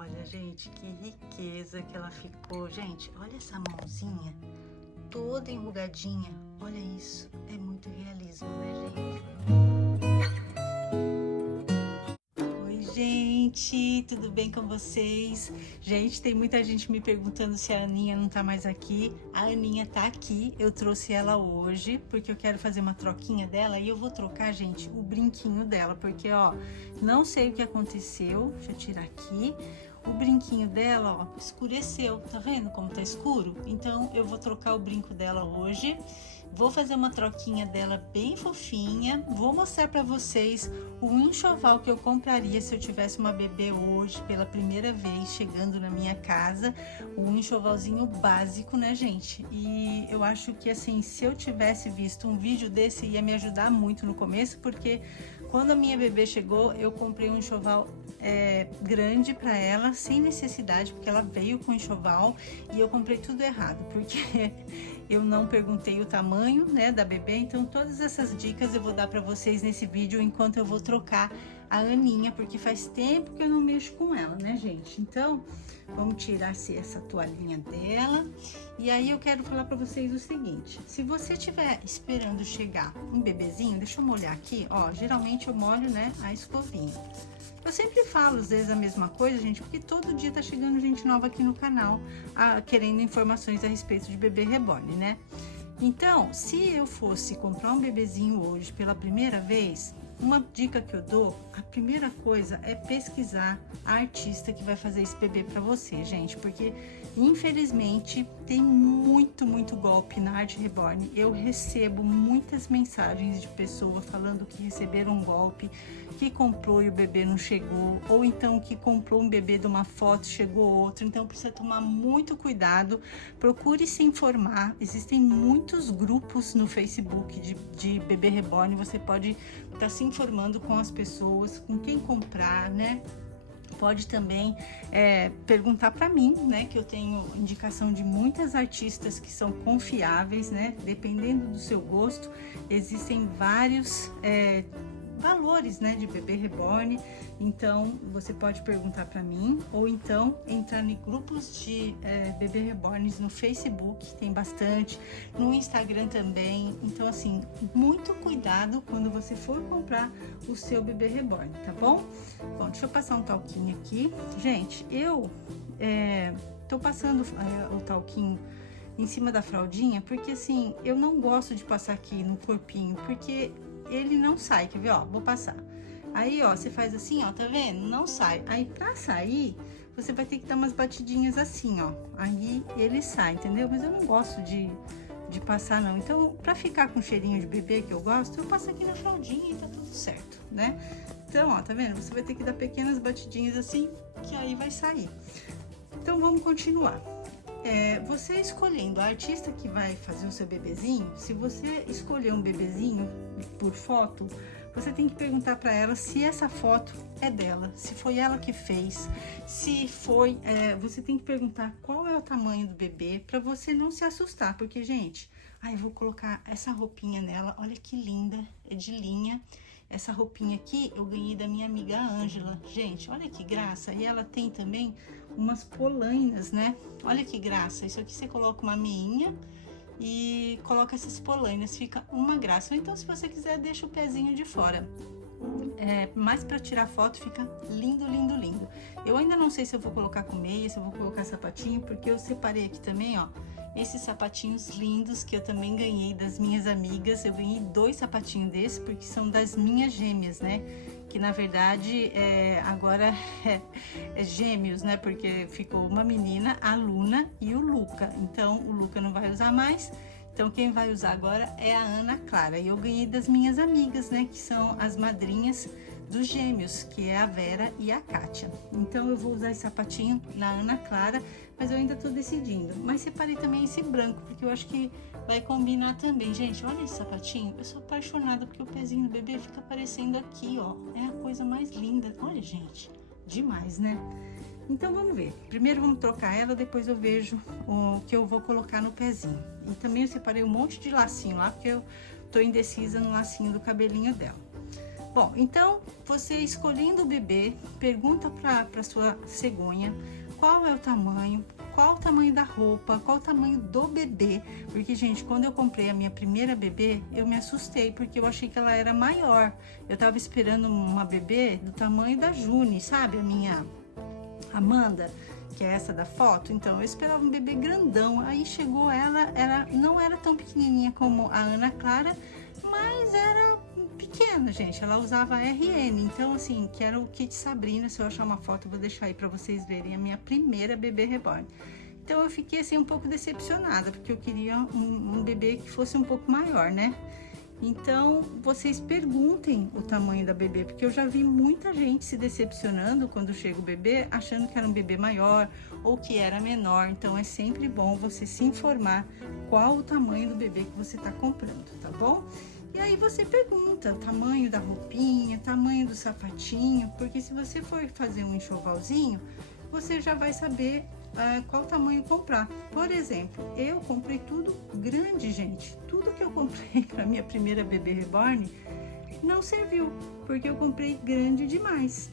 Olha, gente, que riqueza que ela ficou. Gente, olha essa mãozinha toda enrugadinha. Olha isso, é muito realismo, né, gente? Oi, gente, tudo bem com vocês? Gente, tem muita gente me perguntando se a Aninha não tá mais aqui. A Aninha tá aqui, eu trouxe ela hoje, porque eu quero fazer uma troquinha dela e eu vou trocar, gente, o brinquinho dela, porque, ó, não sei o que aconteceu. Deixa eu tirar aqui. O brinquinho dela, ó, escureceu, tá vendo como tá escuro? Então eu vou trocar o brinco dela hoje, vou fazer uma troquinha dela bem fofinha, vou mostrar pra vocês o enxoval que eu compraria se eu tivesse uma bebê hoje, pela primeira vez chegando na minha casa, um enxovalzinho básico, né, gente? E eu acho que, assim, se eu tivesse visto um vídeo desse, ia me ajudar muito no começo, porque quando a minha bebê chegou, eu comprei um enxoval grande para ela, sem necessidade, porque ela veio com enxoval e eu comprei tudo errado, porque eu não perguntei o tamanho, né, da bebê. Então todas essas dicas eu vou dar para vocês nesse vídeo enquanto eu vou trocar a Aninha, porque faz tempo que eu não mexo com ela, né, gente? Então vamos tirar essa toalhinha dela. E aí eu quero falar para vocês o seguinte: se você estiver esperando chegar um bebezinho, deixa eu molhar aqui, ó, geralmente eu molho, né, a escovinha. Eu sempre falo às vezes a mesma coisa, gente, porque todo dia tá chegando gente nova aqui no canal, querendo informações a respeito de bebê reborn, né? Então, se eu fosse comprar um bebezinho hoje pela primeira vez, uma dica que eu dou, a primeira coisa é pesquisar a artista que vai fazer esse bebê para você, gente, porque infelizmente tem muito golpe na arte reborn. Eu recebo muitas mensagens de pessoas falando que receberam um golpe, que comprou e o bebê não chegou, ou então que comprou um bebê de uma foto, chegou outro. Então precisa tomar muito cuidado, procure se informar. Existem muitos grupos no Facebook de bebê reborn, você pode estar se informando com as pessoas, com quem comprar, né? Pode também perguntar para mim, né, que eu tenho indicação de muitas artistas que são confiáveis, né? Dependendo do seu gosto, existem vários valores, né, de bebê reborn. Então você pode perguntar para mim, ou então entrar em grupos de bebê reborns no Facebook, tem bastante, no Instagram também. Então, assim, muito cuidado quando você for comprar o seu bebê reborn, tá bom? Bom, deixa eu passar um talquinho aqui. Gente, eu tô passando o talquinho em cima da fraldinha, porque assim, eu não gosto de passar aqui no corpinho, porque ele não sai, quer ver, ó, vou passar. Aí, ó, você faz assim, ó, tá vendo? Não sai. Aí, pra sair, você vai ter que dar umas batidinhas assim, ó. Aí, ele sai, entendeu? Mas eu não gosto de passar, não. Então, pra ficar com cheirinho de bebê, que eu gosto, eu passo aqui na fraldinha e tá tudo certo, né? Então, ó, tá vendo? Você vai ter que dar pequenas batidinhas assim, que aí vai sair. Então, vamos continuar. Você escolhendo a artista que vai fazer o seu bebezinho, se você escolher um bebezinho por foto, você tem que perguntar para ela se essa foto é dela, se foi ela que fez, se foi, você tem que perguntar qual é o tamanho do bebê, para você não se assustar, porque, gente, eu vou colocar essa roupinha nela, olha que linda, é de linha. Essa roupinha aqui eu ganhei da minha amiga Ângela. Gente, olha que graça. E ela tem também umas polainas, né? Olha que graça. Isso aqui você coloca uma meinha e coloca essas polainas. Fica uma graça. Ou então, se você quiser, deixa o pezinho de fora. Mas para tirar foto fica lindo. Eu ainda não sei se eu vou colocar com meia, se eu vou colocar sapatinho, porque eu separei aqui também, ó, esses sapatinhos lindos que eu também ganhei das minhas amigas. Eu ganhei 2 sapatinhos desses, porque são das minhas gêmeas, né? Que na verdade agora é gêmeos, né? Porque ficou uma menina, a Luna, e o Luca. Então o Luca não vai usar mais. Então quem vai usar agora é a Ana Clara. E eu ganhei das minhas amigas, né? Que são as madrinhas dos gêmeos, que é a Vera e a Kátia. Então eu vou usar esse sapatinho na Ana Clara, mas eu ainda tô decidindo. Mas separei também esse branco, porque eu acho que vai combinar também. Gente, olha esse sapatinho. Eu sou apaixonada porque o pezinho do bebê fica aparecendo aqui, ó. É a coisa mais linda. Olha, gente, demais, né? Então vamos ver. Primeiro vamos trocar ela, depois eu vejo o que eu vou colocar no pezinho. E também eu separei um monte de lacinho lá, porque eu tô indecisa no lacinho do cabelinho dela. Bom, então você escolhendo o bebê, pergunta para sua cegonha qual é o tamanho, qual o tamanho da roupa, qual o tamanho do bebê, porque, gente, quando eu comprei a minha primeira bebê, eu me assustei, porque eu achei que ela era maior. Eu tava esperando uma bebê do tamanho da Juni, sabe? A minha Amanda, que é essa da foto. Então, eu esperava um bebê grandão. Aí chegou ela não era tão pequenininha como a Ana Clara, mas era pequena, gente. Ela usava RN, então, assim, que era o kit Sabrina. Se eu achar uma foto, eu vou deixar aí pra vocês verem a minha primeira bebê reborn. Então, eu fiquei, assim, um pouco decepcionada, porque eu queria um bebê que fosse um pouco maior, né? Então, vocês perguntem o tamanho da bebê, porque eu já vi muita gente se decepcionando quando chega o bebê, achando que era um bebê maior ou que era menor. Então, é sempre bom você se informar qual o tamanho do bebê que você está comprando, tá bom? E aí você pergunta o tamanho da roupinha, tamanho do sapatinho, porque se você for fazer um enxovalzinho, você já vai saber qual tamanho comprar. Por exemplo, eu comprei tudo grande, gente. Tudo que eu comprei para minha primeira bebê reborn não serviu, porque eu comprei grande demais.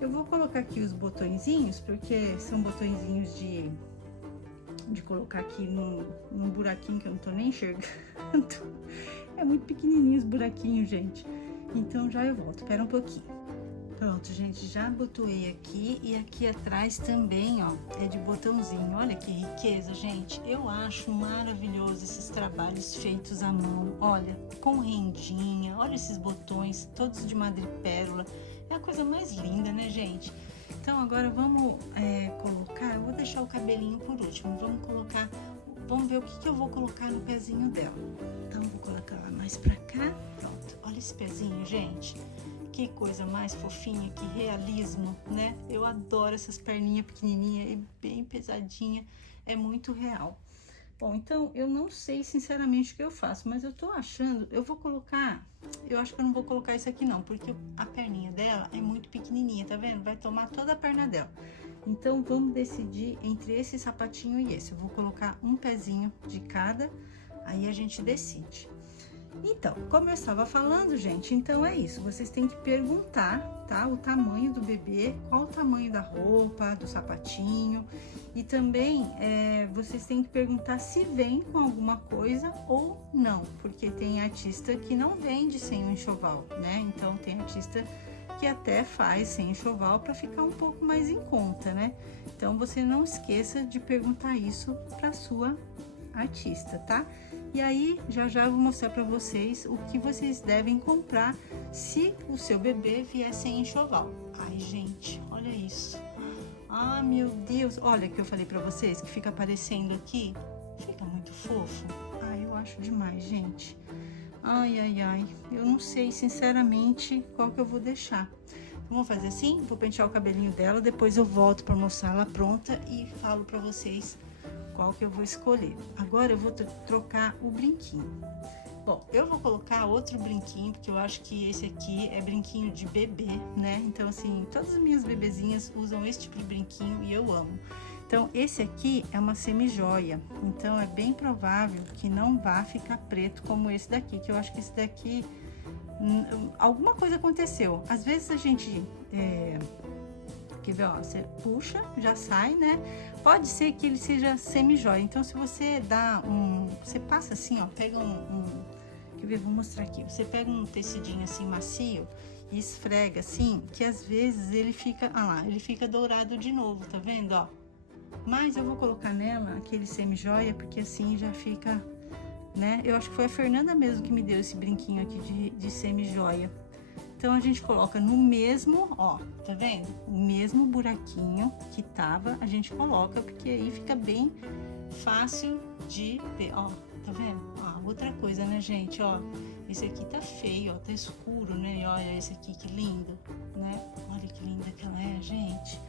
Eu vou colocar aqui os botõezinhos, porque são botõezinhos de colocar aqui num buraquinho que eu não tô nem enxergando. É muito pequenininho os buraquinhos, gente. Então já eu volto, espera um pouquinho. Pronto, gente, já botoei aqui e aqui atrás também, ó, é de botãozinho. Olha que riqueza, gente. Eu acho maravilhoso esses trabalhos feitos à mão. Olha, com rendinha, olha esses botões, todos de madrepérola. É a coisa mais linda, né, gente? Então, agora vamos colocar, eu vou deixar o cabelinho por último. Vamos ver o que eu vou colocar no pezinho dela. Então, vou colocar ela mais pra cá. Pronto, olha esse pezinho, gente. Que coisa mais fofinha, que realismo, né? Eu adoro essas perninhas pequenininhas e bem pesadinha, é muito real. Bom, então eu não sei sinceramente o que eu faço, mas eu tô achando, eu acho que eu não vou colocar isso aqui não, porque a perninha dela é muito pequenininha, tá vendo? Vai tomar toda a perna dela. Então vamos decidir entre esse sapatinho e esse. Eu vou colocar um pezinho de cada, aí a gente decide. Então, como eu estava falando, gente, então é isso. Vocês têm que perguntar, tá? O tamanho do bebê, qual o tamanho da roupa, do sapatinho. E também, vocês têm que perguntar se vem com alguma coisa ou não. Porque tem artista que não vende sem o enxoval, né? Então, tem artista que até faz sem enxoval para ficar um pouco mais em conta, né? Então, você não esqueça de perguntar isso para sua artista, tá? E aí, já eu vou mostrar para vocês o que vocês devem comprar se o seu bebê vier sem enxoval. Ai, gente, olha isso. Ah, meu Deus. Olha que eu falei para vocês que fica aparecendo aqui. Fica muito fofo. Ai, eu acho demais, gente. Ai, ai, ai. Eu não sei, sinceramente, qual que eu vou deixar. Vamos fazer assim? Vou pentear o cabelinho dela, depois eu volto para mostrar ela pronta e falo para vocês qual que eu vou escolher. Agora eu vou trocar o brinquinho. Bom, eu vou colocar outro brinquinho, porque eu acho que esse aqui é brinquinho de bebê, né? Então, assim, todas as minhas bebezinhas usam esse tipo de brinquinho e eu amo. Então, esse aqui é uma semi-joia. Então, é bem provável que não vá ficar preto como esse daqui, que eu acho que esse daqui... alguma coisa aconteceu. Às vezes a gente... Quer ver, ó, você puxa, já sai, né? Pode ser que ele seja semi-joia. Então, se você dá você passa assim, ó, pega quer ver, vou mostrar aqui. Você pega um tecidinho assim macio e esfrega assim, que às vezes ele fica, ele fica dourado de novo, tá vendo, ó? Mas eu vou colocar nela aquele semi-joia, porque assim já fica, né? Eu acho que foi a Fernanda mesmo que me deu esse brinquinho aqui de semi-joia. Então, a gente coloca no mesmo, ó, tá vendo? O mesmo buraquinho que tava, a gente coloca, porque aí fica bem fácil de ver, ó, tá vendo? Ó, outra coisa, né, gente, ó, esse aqui tá feio, ó, tá escuro, né? E olha esse aqui, que lindo, né? Olha que linda que ela é, gente.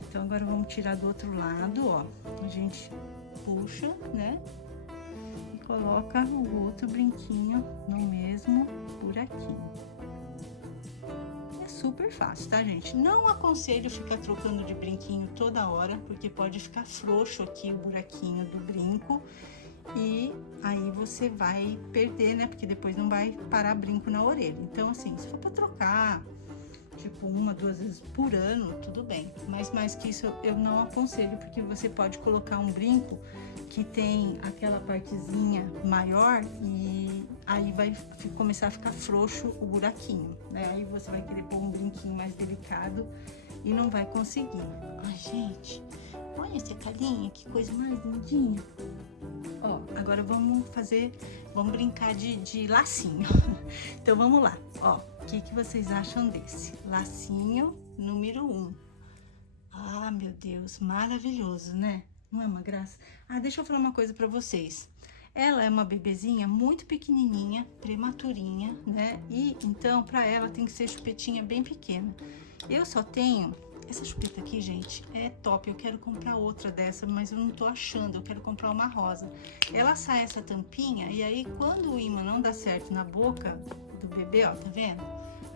Então, agora vamos tirar do outro lado, ó, a gente puxa, né? E coloca o outro brinquinho no mesmo buraquinho. Super fácil, tá, gente? Não aconselho ficar trocando de brinquinho toda hora, porque pode ficar frouxo aqui o buraquinho do brinco e aí você vai perder, né? Porque depois não vai parar brinco na orelha. Então, assim, se for pra trocar tipo 1, 2 vezes por ano, tudo bem. Mas mais que isso eu não aconselho, porque você pode colocar um brinco que tem aquela partezinha maior e aí vai começar a ficar frouxo o buraquinho, né? Aí você vai querer pôr um brinquinho mais delicado e não vai conseguir. Ai, gente, olha essa carinha, que coisa mais lindinha. Ó, agora vamos brincar de lacinho. Então vamos lá, ó, o que vocês acham desse? Lacinho número 1. Ah, meu Deus, maravilhoso, né? Não é uma graça? Ah, deixa eu falar uma coisa pra vocês. Ela é uma bebezinha muito pequenininha, prematurinha, né? E então pra ela tem que ser chupetinha bem pequena. Eu só tenho essa chupeta aqui, gente, é top. Eu quero comprar outra dessa, mas eu não tô achando. Eu quero comprar uma rosa. Ela sai essa tampinha e aí quando o ímã não dá certo na boca do bebê, ó, tá vendo?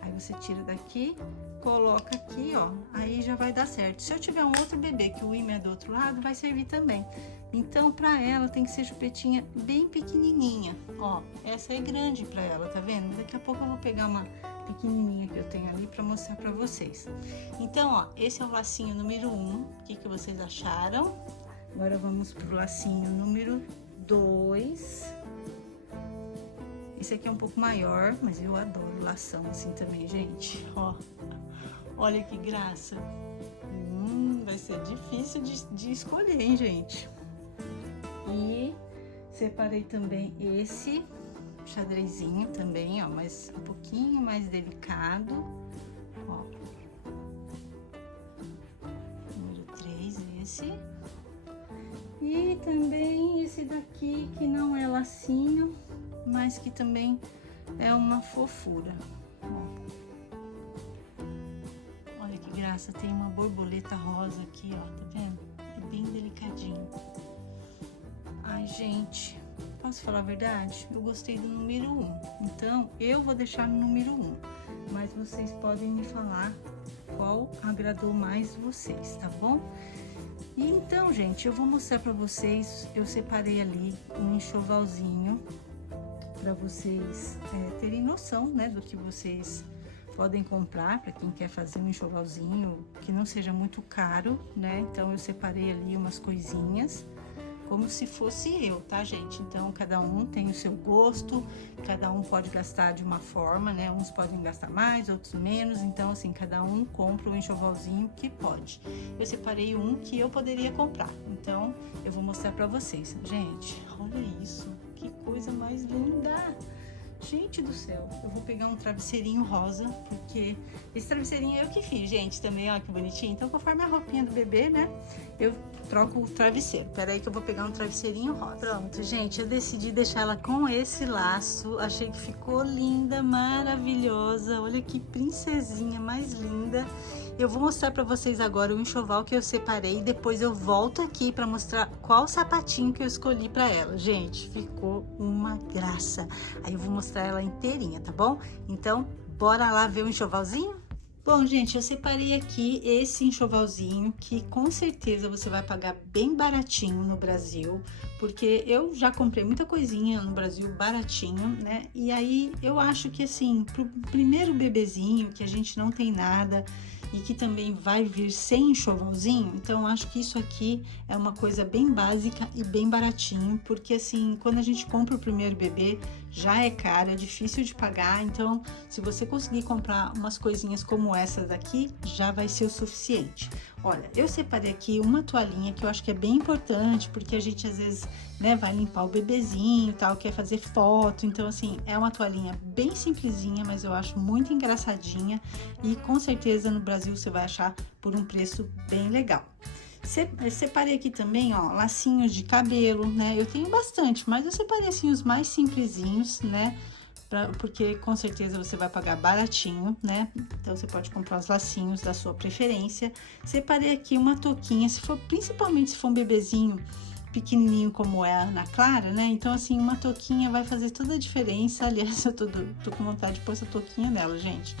Aí você tira daqui, coloca aqui, ó, aí já vai dar certo. Se eu tiver um outro bebê que o ímã é do outro lado, vai servir também. Então, pra ela tem que ser chupetinha bem pequenininha, ó. Essa é grande pra ela, tá vendo? Daqui a pouco eu vou pegar uma pequenininha que eu tenho ali pra mostrar pra vocês. Então, ó, esse é o lacinho número 1. O que vocês acharam? Agora vamos pro lacinho número 2. Esse aqui é um pouco maior, mas eu adoro lação assim também, gente. Ó, olha que graça. Vai ser difícil de escolher, hein, gente? E separei também esse xadrezinho também, ó, mas um pouquinho mais delicado. Ó, número 3, esse. E também esse daqui, que não é lacinho, mas que também é uma fofura. Olha que graça, tem uma borboleta rosa aqui, ó, tá vendo? É bem delicadinho. Ai, gente, posso falar a verdade? Eu gostei do número 1, então eu vou deixar no número 1, mas vocês podem me falar qual agradou mais vocês, tá bom? E então, gente, eu vou mostrar pra vocês, eu separei ali um enxovalzinho para vocês terem noção, né, do que vocês podem comprar para quem quer fazer um enxovalzinho que não seja muito caro, né? Então eu separei ali umas coisinhas como se fosse eu, tá, gente? Então cada um tem o seu gosto, cada um pode gastar de uma forma, né? Uns podem gastar mais, outros menos, então assim, cada um compra o enxovalzinho que pode. Eu separei um que eu poderia comprar, então eu vou mostrar para vocês. Gente, olha isso, que coisa mais linda! Gente do céu, eu vou pegar um travesseirinho rosa, porque esse travesseirinho eu que fiz, gente, também, ó, que bonitinho. Então, conforme a roupinha do bebê, né, eu troco o travesseiro. Pera aí que eu vou pegar um travesseirinho rosa. Pronto, gente, eu decidi deixar ela com esse laço. Achei que ficou linda, maravilhosa. Olha que princesinha mais linda. Eu vou mostrar pra vocês agora o enxoval que eu separei. Depois eu volto aqui pra mostrar qual sapatinho que eu escolhi pra ela. Gente, ficou uma graça. Aí eu vou mostrar ela inteirinha, tá bom? Então, bora lá ver o enxovalzinho? Bom, gente, eu separei aqui esse enxovalzinho que com certeza você vai pagar bem baratinho no Brasil, porque eu já comprei muita coisinha no Brasil baratinho, né? E aí eu acho que assim, pro primeiro bebezinho que a gente não tem nada e que também vai vir sem enxovalzinho, então eu acho que isso aqui é uma coisa bem básica e bem baratinho, porque assim, quando a gente compra o primeiro bebê, já é caro, é difícil de pagar, então se você conseguir comprar umas coisinhas como essa daqui, já vai ser o suficiente. Olha, eu separei aqui uma toalhinha que eu acho que é bem importante, porque a gente às vezes, né, vai limpar o bebezinho e tal, quer fazer foto, então assim, é uma toalhinha bem simplesinha, mas eu acho muito engraçadinha e com certeza no Brasil você vai achar por um preço bem legal. Separei aqui também, ó, lacinhos de cabelo, né? Eu tenho bastante, mas eu separei assim os mais simplesinhos, né? Porque com certeza você vai pagar baratinho, né? Então você pode comprar os lacinhos da sua preferência. Separei aqui uma touquinha, principalmente se for um bebezinho pequenininho como é a Ana Clara, né? Então assim, uma touquinha vai fazer toda a diferença. Aliás, eu tô com vontade de pôr essa touquinha nela, gente,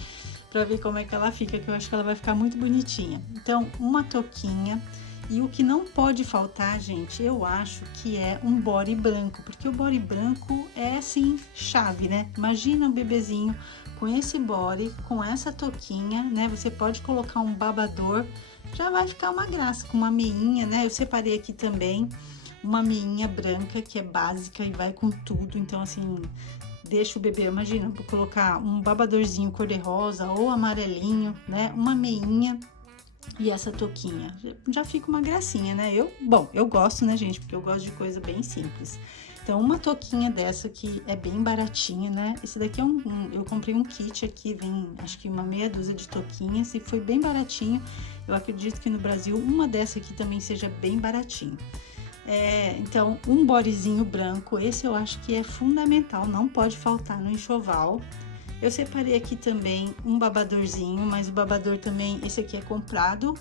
pra ver como é que ela fica, que eu acho que ela vai ficar muito bonitinha. Então, uma touquinha. E o que não pode faltar, gente, eu acho que é um body branco, porque o body branco é assim, chave, né? Imagina um bebezinho com esse body, com essa touquinha, né? Você pode colocar um babador, já vai ficar uma graça, com uma meinha, né? Eu separei aqui também uma meinha branca, que é básica e vai com tudo, então assim, deixa o bebê, imagina, vou colocar um babadorzinho cor-de-rosa ou amarelinho, né? Uma meinha e essa touquinha, já fica uma gracinha, né? Eu gosto, né, gente? Porque eu gosto de coisa bem simples. Então, uma touquinha dessa que é bem baratinha, né? Esse daqui é eu comprei um kit aqui, vem acho que uma meia dúzia de touquinhas e foi bem baratinho. Eu acredito que no Brasil uma dessa aqui também seja bem baratinho. Então, um bodyzinho branco, esse eu acho que é fundamental, não pode faltar no enxoval. Eu separei aqui também um babadorzinho, mas o babador também, esse aqui é comprado,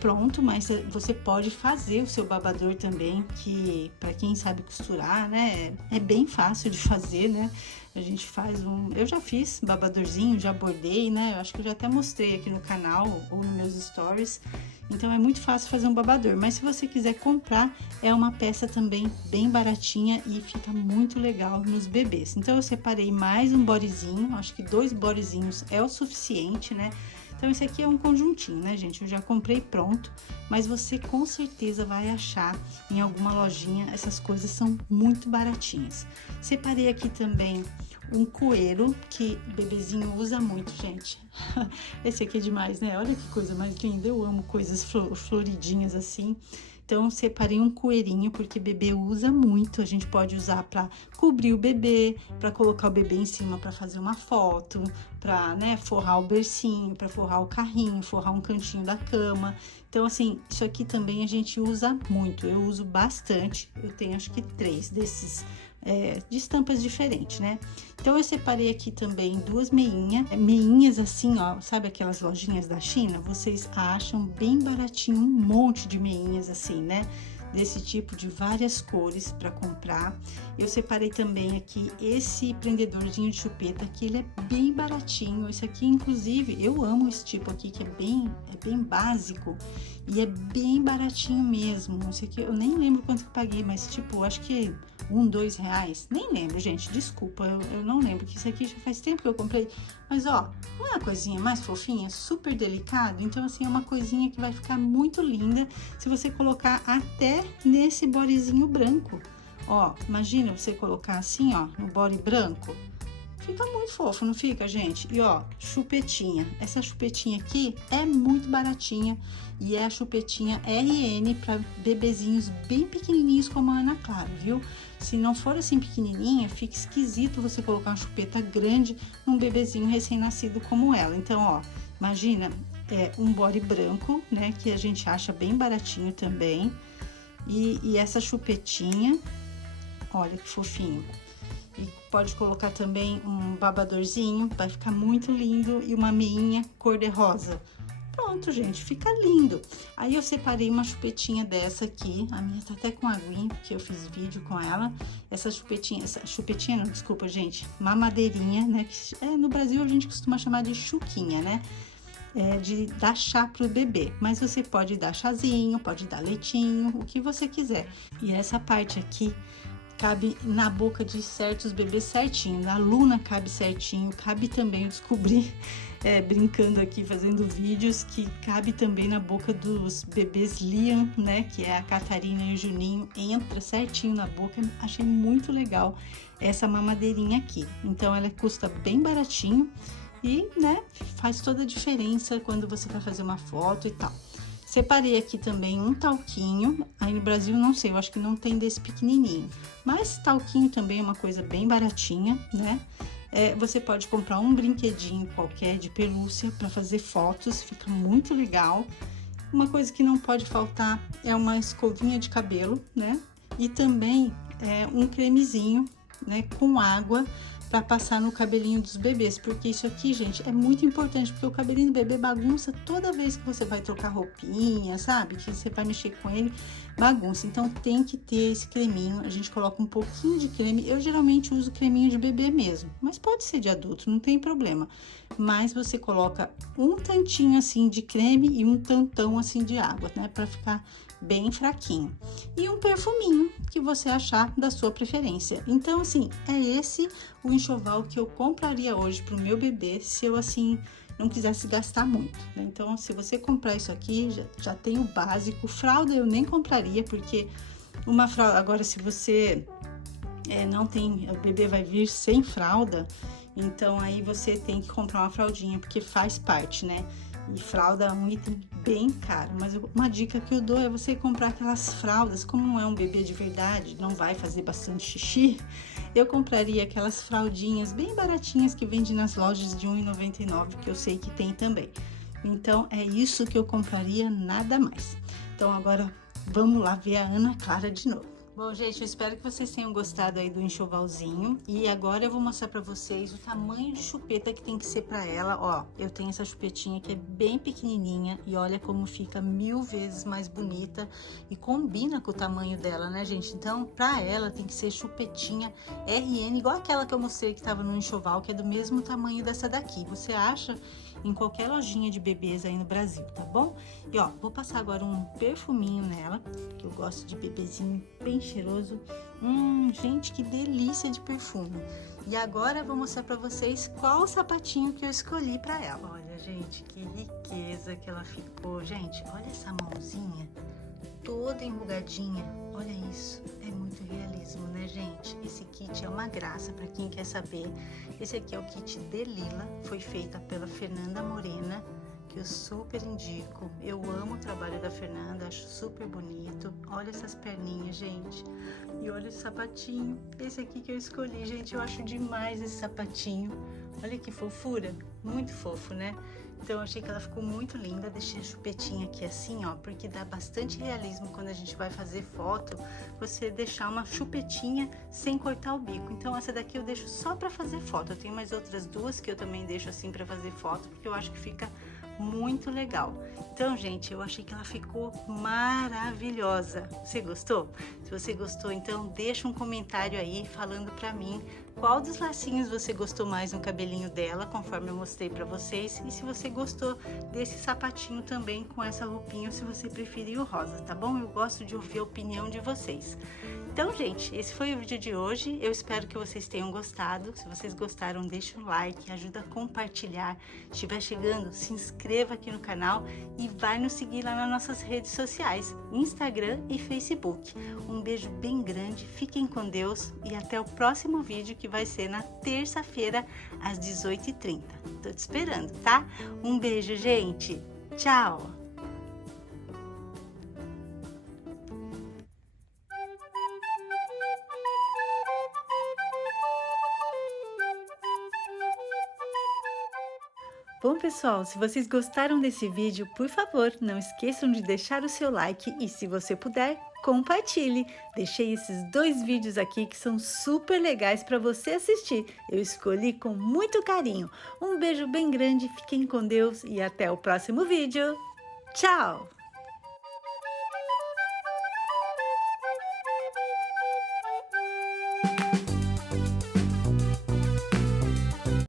pronto, mas você pode fazer o seu babador também, que para quem sabe costurar, né, é bem fácil de fazer, né? A gente faz eu já fiz babadorzinho, já bordei, né? Eu acho que eu já até mostrei aqui no canal ou nos meus stories. Então, é muito fácil fazer um babador, mas se você quiser comprar, é uma peça também bem baratinha e fica muito legal nos bebês. Então, eu separei mais um bodyzinho, acho que 2 bodyzinhos é o suficiente, né? Então, esse aqui é um conjuntinho, né, gente? Eu já comprei pronto, mas você com certeza vai achar em alguma lojinha, essas coisas são muito baratinhas. Separei aqui também um coeiro, que bebezinho usa muito, gente. Esse aqui é demais, né? Olha que coisa mais linda, eu amo coisas floridinhas assim. Então, separei um coeirinho, porque bebê usa muito. A gente pode usar para cobrir o bebê, para colocar o bebê em cima para fazer uma foto, para, né, forrar o bercinho, para forrar o carrinho, forrar um cantinho da cama. Então, assim, isso aqui também a gente usa muito. Eu uso bastante. Eu tenho acho que 3 desses de estampas diferentes, né? Então, eu separei aqui também 2 meinhas assim, ó, sabe aquelas lojinhas da China? Vocês acham bem baratinho, um monte de meinhas assim, né? Desse tipo, de várias cores para comprar. Eu separei também aqui esse prendedorzinho de chupeta, que ele é bem baratinho. Esse aqui, inclusive, eu amo esse tipo aqui, que é bem básico e é bem baratinho mesmo. Esse aqui eu nem lembro quanto que paguei, mas tipo, acho que R$1, R$2. Nem lembro, gente, desculpa, eu não lembro, que isso aqui já faz tempo que eu comprei. Mas ó, não é uma coisinha mais fofinha, super delicado? Então, assim, é uma coisinha que vai ficar muito linda se você colocar até nesse bodyzinho branco. Ó, imagina você colocar assim, ó, no body branco. Fica muito fofo, não fica, gente? E ó, chupetinha. Essa chupetinha aqui é muito baratinha e é a chupetinha RN para bebezinhos bem pequenininhos como a Ana Clara, viu? Se não for assim pequenininha, fica esquisito você colocar uma chupeta grande num bebezinho recém-nascido como ela. Então, ó, imagina, um body branco, né, que a gente acha bem baratinho também. E essa chupetinha, olha que fofinho. E pode colocar também um babadorzinho, vai ficar muito lindo, e uma meinha cor-de-rosa. Pronto, gente, fica lindo. Aí eu separei uma chupetinha dessa aqui, a minha tá até com aguinha, porque eu fiz vídeo com ela. Essa chupetinha não, desculpa, gente, mamadeirinha, né, que no Brasil a gente costuma chamar de chuquinha, né? De dar chá pro bebê, mas você pode dar chazinho, pode dar leitinho, o que você quiser. E essa parte aqui cabe na boca de certos bebês certinho, na Luna cabe certinho, cabe também, eu descobri, brincando aqui, fazendo vídeos, que cabe também na boca dos bebês Liam, né, que é a Catarina e o Juninho, entra certinho na boca. Achei muito legal essa mamadeirinha aqui. Então, ela custa bem baratinho e, né, faz toda a diferença quando você vai fazer uma foto e tal. Separei aqui também um talquinho, aí no Brasil não sei, eu acho que não tem desse pequenininho, mas talquinho também é uma coisa bem baratinha, né? Você pode comprar um brinquedinho qualquer de pelúcia para fazer fotos, fica muito legal. Uma coisa que não pode faltar é uma escovinha de cabelo, né? E também um cremezinho, né, com água, para passar no cabelinho dos bebês, porque isso aqui, gente, é muito importante, porque o cabelinho do bebê bagunça toda vez que você vai trocar roupinha, sabe? Que você vai mexer com ele, bagunça. Então tem que ter esse creminho, a gente coloca um pouquinho de creme. Eu geralmente uso creminho de bebê mesmo, mas pode ser de adulto, não tem problema. Mas você coloca um tantinho assim de creme e um tantão assim de água, né? Para ficar bem fraquinho. E um perfuminho que você achar da sua preferência. Então, assim, é esse o enxoval que eu compraria hoje pro meu bebê, se eu, assim, não quisesse gastar muito, né? Então, se você comprar isso aqui, já tem o básico. Fralda eu nem compraria, porque uma fralda... Agora, se você não tem... O bebê vai vir sem fralda, então aí você tem que comprar uma fraldinha, porque faz parte, né? E fralda é um item bem caro, mas uma dica que eu dou é você comprar aquelas fraldas, como não é um bebê de verdade, não vai fazer bastante xixi, eu compraria aquelas fraldinhas bem baratinhas que vendem nas lojas de R$1,99, que eu sei que tem também. Então, é isso que eu compraria, nada mais. Então, agora, vamos lá ver a Ana Clara de novo. Bom, gente, eu espero que vocês tenham gostado aí do enxovalzinho. E agora eu vou mostrar pra vocês o tamanho de chupeta que tem que ser pra ela. Ó, eu tenho essa chupetinha que é bem pequenininha e olha como fica 1000 vezes mais bonita e combina com o tamanho dela, né, gente? Então, pra ela tem que ser chupetinha RN, igual aquela que eu mostrei que tava no enxoval, que é do mesmo tamanho dessa daqui. Você acha em qualquer lojinha de bebês aí no Brasil, tá bom? E ó, vou passar agora um perfuminho nela, que eu gosto de bebezinho bem cheiroso. Gente, que delícia de perfume. E agora eu vou mostrar pra vocês qual o sapatinho que eu escolhi pra ela. Olha, gente, que riqueza que ela ficou. Gente, olha essa mãozinha toda enrugadinha. Olha isso, é muito realismo, né, gente? Esse kit é uma graça para quem quer saber. Esse aqui é o kit Delila, foi feita pela Fernanda Morena, que eu super indico. Eu amo o trabalho da Fernanda, acho super bonito. Olha essas perninhas, gente. E olha esse sapatinho. Esse aqui que eu escolhi, gente, eu acho demais esse sapatinho. Olha que fofura, muito fofo, né? Então, eu achei que ela ficou muito linda. Deixei a chupetinha aqui assim, ó, porque dá bastante realismo quando a gente vai fazer foto, você deixar uma chupetinha sem cortar o bico. Então, essa daqui eu deixo só pra fazer foto. Eu tenho mais outras duas que eu também deixo assim pra fazer foto, porque eu acho que fica muito legal. Então, gente, eu achei que ela ficou maravilhosa. Você gostou? Se você gostou, então deixa um comentário aí falando pra mim qual dos lacinhos você gostou mais no cabelinho dela, conforme eu mostrei pra vocês, e se você gostou desse sapatinho também com essa roupinha, ou se você preferiu o rosa, tá bom? Eu gosto de ouvir a opinião de vocês. Então, gente, esse foi o vídeo de hoje. Eu espero que vocês tenham gostado. Se vocês gostaram, deixa um like, ajuda a compartilhar. Se estiver chegando, se inscreva aqui no canal e vai nos seguir lá nas nossas redes sociais, Instagram e Facebook. Um beijo bem grande, fiquem com Deus e até o próximo vídeo, que vai ser na terça-feira, às 18h30. Tô te esperando, tá? Um beijo, gente! Tchau! Bom, pessoal, se vocês gostaram desse vídeo, por favor, não esqueçam de deixar o seu like e, se você puder, compartilhe. Deixei esses 2 vídeos aqui que são super legais para você assistir. Eu escolhi com muito carinho. Um beijo bem grande, fiquem com Deus e até o próximo vídeo. Tchau!